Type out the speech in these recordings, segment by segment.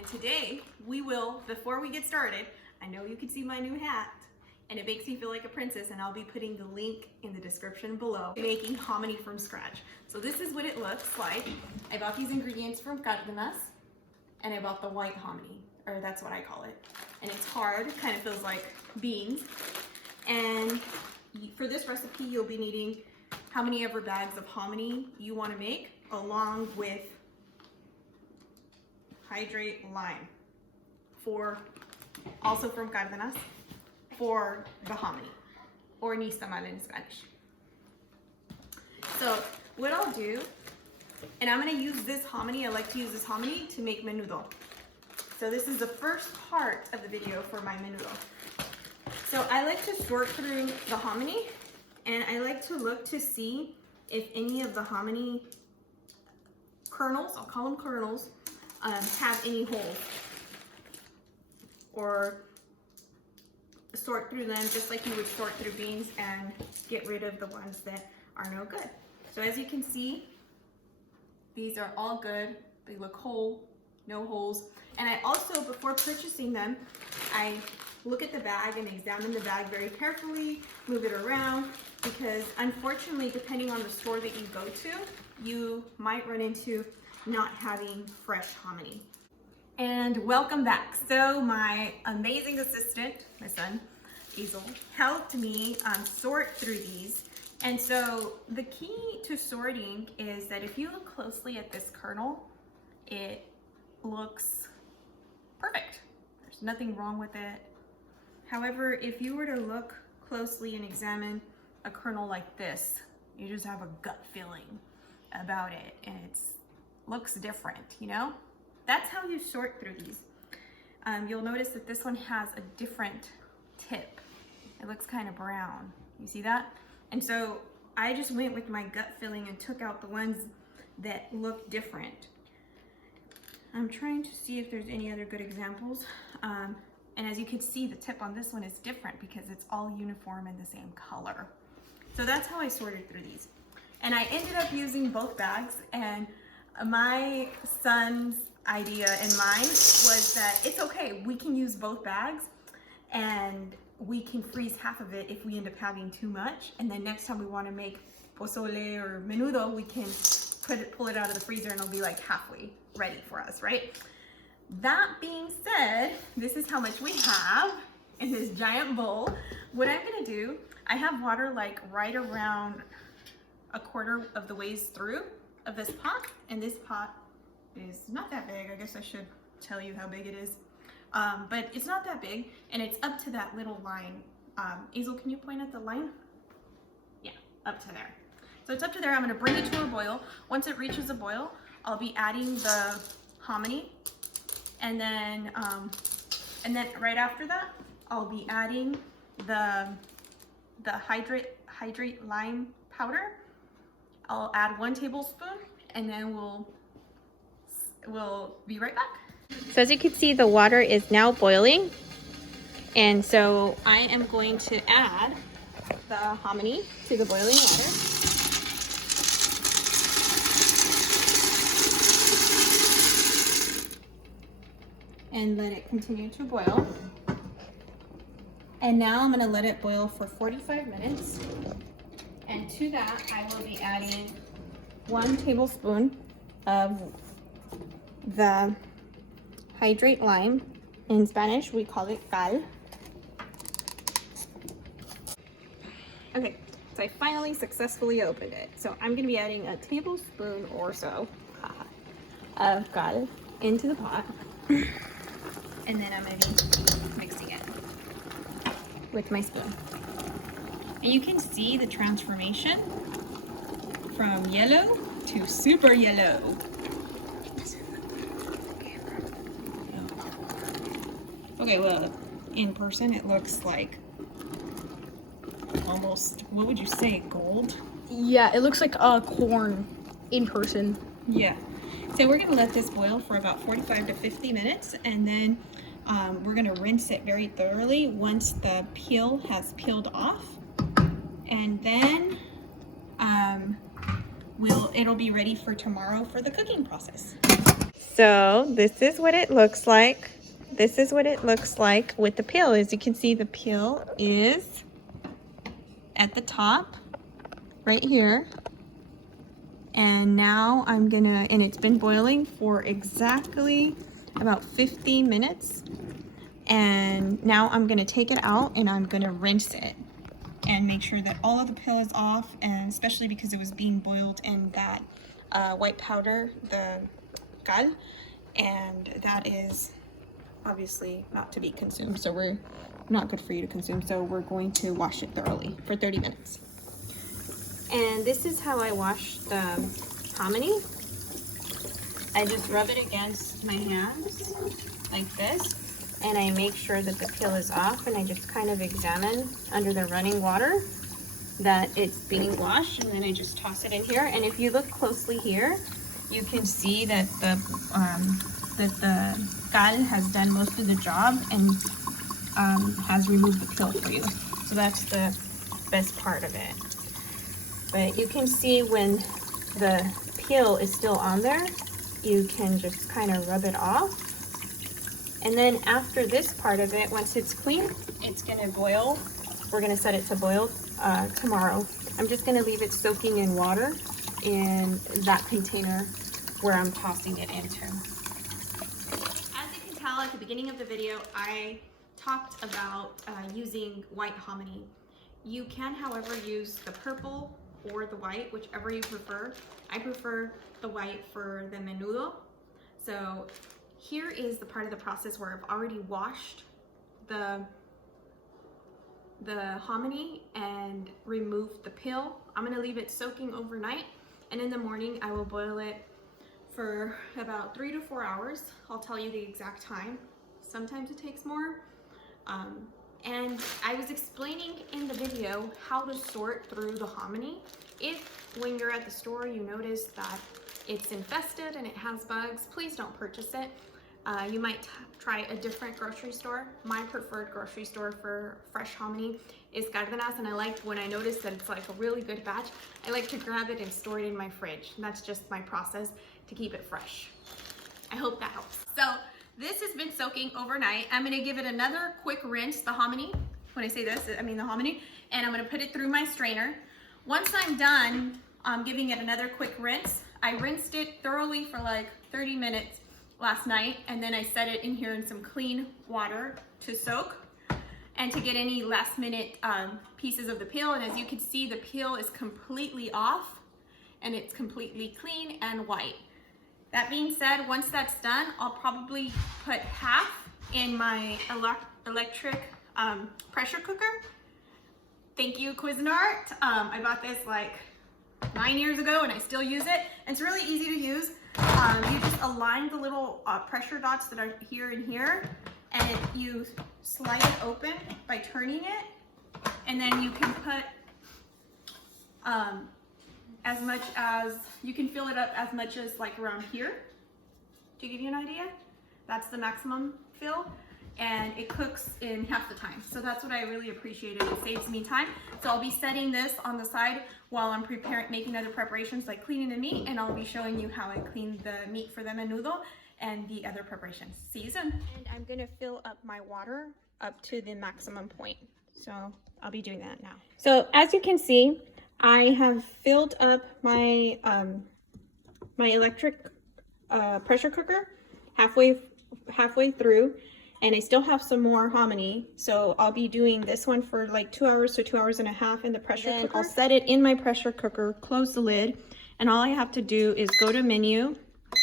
And today we will, before we get started, I know you can see my new hat and it makes me feel like a princess, and I'll be putting the link in the description below. Making hominy from scratch. So this is what it looks like. I bought these ingredients from Cardenas and I bought the white hominy, or that's what I call it. And it's hard, it kind of feels like beans. And for this recipe, you'll be needing how many ever bags of hominy you want to make, along with hydrate lime, also from Cardenas, for the hominy, or nixtamal in Spanish. So what I'll do, and I'm going to use this hominy, I like to use this hominy to make menudo. So this is the first part of the video for my menudo. So I like to sort through the hominy, and I like to look to see if any of the hominy kernels, I'll call them kernels, have any holes, or sort through them just like you would sort through beans and get rid of the ones that are no good. So as you can see, these are all good. They look whole, no holes. And I also, before purchasing them, I look at the bag and examine the bag very carefully, move it around, because unfortunately, depending on the store that you go to, you might run into not having fresh hominy. And welcome back. So my amazing assistant, my son, Hazel, helped me sort through these. And so the key to sorting is that if you look closely at this kernel, it looks perfect. There's nothing wrong with it. However, if you were to look closely and examine a kernel like this, you just have a gut feeling about it, and it looks different, you know? That's how you sort through these. You'll notice that this one has a different tip. It looks kind of brown. You see that? And so I just went with my gut feeling and took out the ones that look different. I'm trying to see if there's any other good examples. And as you can see, the tip on this one is different because it's all uniform and the same color. So that's how I sorted through these. And I ended up using both bags, and my son's idea and mine was that it's okay, we can use both bags and we can freeze half of it if we end up having too much, and then next time we want to make pozole or menudo, we can pull it out of the freezer and it'll be like halfway ready for us, right? That being said, this is how much we have in this giant bowl. What I'm gonna do, I have water like right around a quarter of the ways through of this pot, and this pot is not that big. I guess I should tell you how big it is, but it's not that big, and it's up to that little line. Hazel, can you point at the line? Yeah, up to there. So it's up to there. I'm gonna bring it to a boil. Once it reaches a boil, I'll be adding the hominy, and then right after that, I'll be adding the hydrate lime powder. I'll add 1 tablespoon, and then we'll be right back. So as you can see, the water is now boiling, and so I am going to add the hominy to the boiling water. And let it continue to boil. And now I'm going to let it boil for 45 minutes. And to that, I will be adding 1 tablespoon of the hydrate lime. In Spanish, we call it cal. Okay, so I finally successfully opened it. So I'm going to be adding a tablespoon or so of cal into the pot. And then I'm going to be mixing it with my spoon. And you can see the transformation from yellow to super yellow. Okay, well, in person it looks like almost, what would you say, gold? Yeah, it looks like corn in person. Yeah. So we're going to let this boil for about 45 to 50 minutes, and then we're going to rinse it very thoroughly once the peel has peeled off, and then it'll be ready for tomorrow for the cooking process. So this is what it looks like. This is what it looks like with the peel. As you can see, the peel is at the top right here. And now I'm gonna, and it's been boiling for exactly about 15 minutes. And now I'm gonna take it out and I'm gonna rinse it and make sure that all of the peel is off, and especially because it was being boiled in that white powder, the cal, and that is obviously not to be consumed. So we're not good for you to consume. So we're going to wash it thoroughly for 30 minutes. And this is how I wash the hominy. I just rub it against my hands like this, and I make sure that the peel is off, and I just kind of examine under the running water that it's being washed, and then I just toss it in here. And if you look closely here, you can see that the cal has done most of the job and has removed the peel for you. So that's the best part of it. But you can see when the peel is still on there, you can just kind of rub it off. And then after this part of it, once it's clean, it's gonna boil. We're gonna set it to boil tomorrow. I'm just gonna leave it soaking in water in that container where I'm tossing it into. As you can tell at the beginning of the video, I talked about using white hominy. You can, however, use the purple or the white, whichever you prefer. I prefer the white for the menudo. So here is the part of the process where I've already washed the hominy and removed the peel. I'm gonna leave it soaking overnight, and in the morning I will boil it for about 3 to 4 hours. I'll tell you the exact time. Sometimes it takes more. And I was explaining in the video how to sort through the hominy. If when you're at the store you notice that it's infested and it has bugs, please don't purchase it. You might try a different grocery store. My preferred grocery store for fresh hominy is Cardenas, and I like when I notice that it's like a really good batch, I like to grab it and store it in my fridge. And that's just my process to keep it fresh. I hope that helps. So this has been soaking overnight. I'm gonna give it another quick rinse, the hominy. When I say this, I mean the hominy, and I'm gonna put it through my strainer. Once I'm done giving it another quick rinse, I rinsed it thoroughly for like 30 minutes last night, and then I set it in here in some clean water to soak and to get any last minute pieces of the peel. And as you can see, the peel is completely off and it's completely clean and white. That being said, once that's done, I'll probably put half in my electric pressure cooker. Thank you, Cuisinart. I bought this like 9 years ago and I still use it. It's really easy to use. You just align the little pressure dots that are here and here, and you slide it open by turning it, and then you can put as much as, you can fill it up as much as like around here. To give you an idea, that's the maximum fill, and it cooks in half the time. So that's what I really appreciated. It saves me time. So I'll be setting this on the side while I'm making other preparations like cleaning the meat, and I'll be showing you how I clean the meat for the menudo and the other preparations. See you soon. And I'm gonna fill up my water up to the maximum point. So I'll be doing that now. So as you can see, I have filled up my my electric pressure cooker halfway through, and I still have some more hominy. So I'll be doing this one for like 2 hours to 2 hours and a half in the pressure cooker. I'll set it in my pressure cooker, close the lid, and all I have to do is go to menu,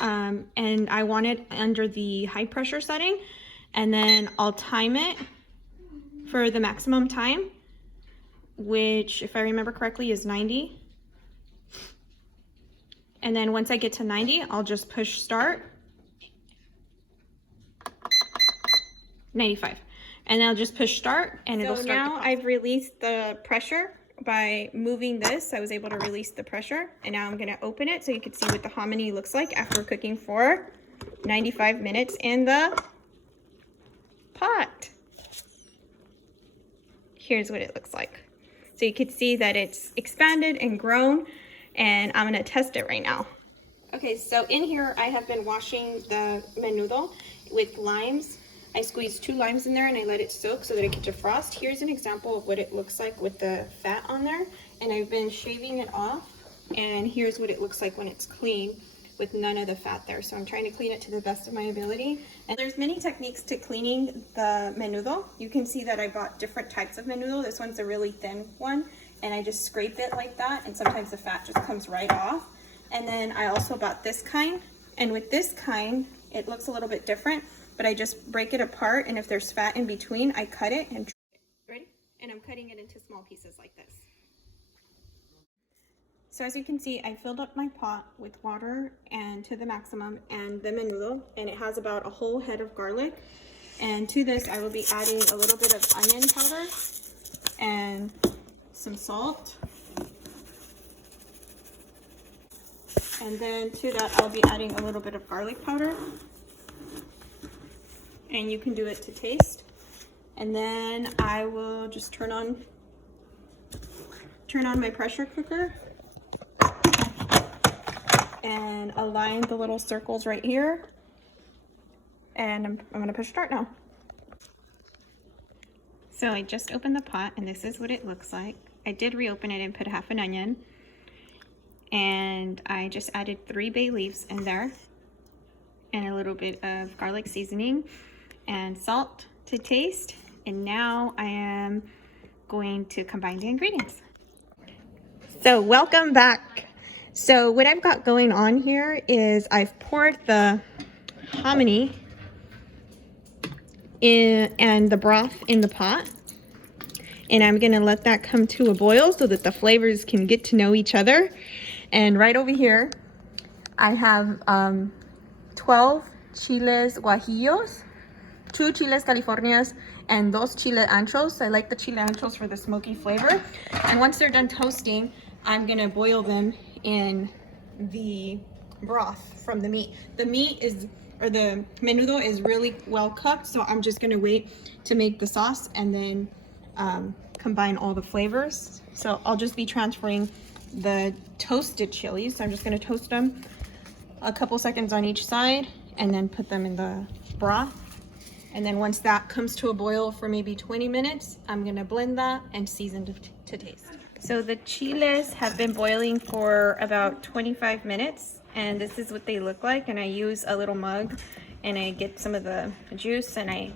and I want it under the high pressure setting, and then I'll time it for the maximum time, which, if I remember correctly, is 90. And then once I get to 90, I'll just push start. 95. And I'll just push start, and it'll start. So now I've released the pressure by moving this. I was able to release the pressure, and now I'm gonna open it so you can see what the hominy looks like after cooking for 95 minutes in the pot. Here's what it looks like. So you can see that it's expanded and grown, and I'm gonna test it right now. Okay, so in here I have been washing the menudo with limes. I squeezed 2 limes in there and I let it soak so that it can defrost. Here's an example of what it looks like with the fat on there. And I've been shaving it off. And here's what it looks like when it's clean with none of the fat there. So I'm trying to clean it to the best of my ability. And there's many techniques to cleaning the menudo. You can see that I bought different types of menudo. This one's a really thin one. And I just scrape it like that. And sometimes the fat just comes right off. And then I also bought this kind. And with this kind, it looks a little bit different. But I just break it apart, and if there's fat in between, I cut it and ready? And I'm cutting it into small pieces like this. So as you can see, I filled up my pot with water and to the maximum and the menudo, and it has about a whole head of garlic. And to this, I will be adding a little bit of onion powder and some salt. And then to that, I'll be adding a little bit of garlic powder. And you can do it to taste. And then I will just turn on my pressure cooker and align the little circles right here. And I'm gonna push start now. So I just opened the pot and this is what it looks like. I did reopen it and put half an onion. And I just added 3 bay leaves in there and a little bit of garlic seasoning and salt to taste. And now I am going to combine the ingredients. So welcome back. So what I've got going on here is I've poured the hominy in and the broth in the pot. And I'm gonna let that come to a boil so that the flavors can get to know each other. And right over here, I have 12 chiles guajillos, 2 chiles californias, and 2 chile anchos. I like the chile anchos for the smoky flavor. And once they're done toasting, I'm gonna boil them in the broth from the meat. The meat is, or the menudo is really well cooked, so I'm just gonna wait to make the sauce and then combine all the flavors. So I'll just be transferring the toasted chilies. So I'm just gonna toast them a couple seconds on each side and then put them in the broth. And then once that comes to a boil for maybe 20 minutes, I'm gonna blend that and season to taste. So the chiles have been boiling for about 25 minutes and this is what they look like. And I use a little mug and I get some of the juice and I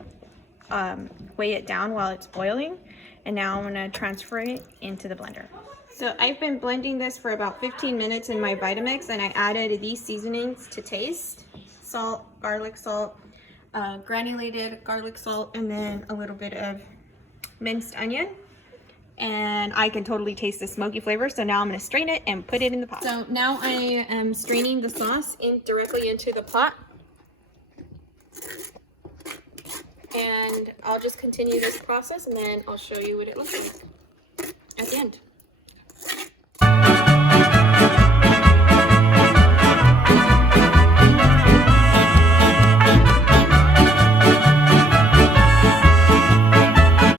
weigh it down while it's boiling. And now I'm gonna transfer it into the blender. So I've been blending this for about 15 minutes in my Vitamix and I added these seasonings to taste. Salt, garlic salt, granulated garlic salt, and then a little bit of minced onion. And I can totally taste the smoky flavor. So now I'm gonna strain it and put it in the pot. So now I am straining the sauce directly into the pot. And I'll just continue this process and then I'll show you what it looks like at the end.